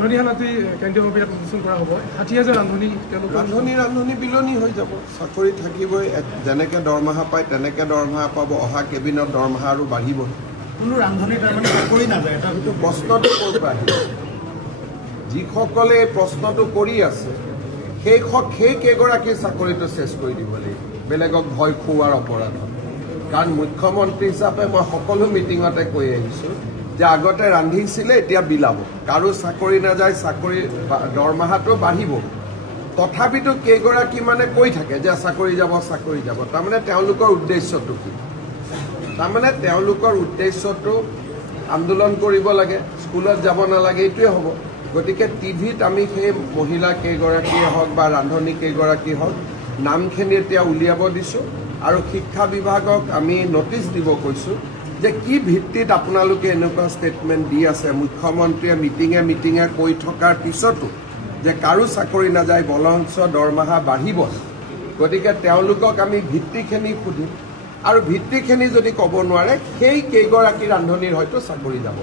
কেন্দ্ৰীয় প্ৰতিষ্ঠান কৰা হ'ব 60,000 ৰান্ধনি বিলনি হৈ যাব চাকৰি থাকিবই যেনেকৈ দৰমহা পায় তেনেকৈ দৰমহা পাব অহা কেবিনত দৰমহা আৰু বাঢ়িব কোনো ৰান্ধনি তাৰমানে চাকৰি নাযায় কিন্তু প্ৰশ্নটো ক'ৰ পৰা আহিব যিসকলে এই প্ৰশ্নটো কৰি আছে সেই কেইগৰাকী চাকৰিটো চেছ কৰি দিব লাগিব বেলেগক ভয় খুওৱাৰ অপৰাধত কাৰণ মুখ্যমন্ত্ৰী হিচাপে মই সকলো মিটিঙতে কৈ আহিছোঁ যে আগতে ৰান্ধিছিলে এতিয়া বিলাব কাৰো চাকৰি নাযায় চাকৰি দৰমহাটো বাঢ়িব তথাপিতো কেইগৰাকী মানে কৈ থাকে যে চাকৰি যাব তাৰমানে তেওঁলোকৰ উদ্দেশ্যটো কি তাৰমানে তেওঁলোকৰ উদ্দেশ্যটো আন্দোলন কৰিব লাগে স্কুলত যাব নালাগে এইটোৱে হ'ব গতিকে টিভিত আমি সেই মহিলা কেইগৰাকীয়ে হওক বা ৰান্ধনি কেইগৰাকী হওক নামখিনি এতিয়া উলিয়াব দিছোঁ আৰু শিক্ষা বিভাগক আমি নটিচ দিব কৈছোঁ যে কি ভিত্তিত আপোনালোকে এনেকুৱা ষ্টেটমেণ্ট দি আছে মুখ্যমন্ত্ৰীয়ে মিটিঙে কৈ থকাৰ পিছতো যে কাৰো চাকৰি নাযায় বলঞ্চ দৰমহা বাঢ়িব গতিকে তেওঁলোকক আমি ভিত্তিখিনি সুধিম আৰু ভিত্তিখিনি যদি ক'ব নোৱাৰে সেই কেইগৰাকী ৰান্ধনিৰ হয়তো চাকৰি যাব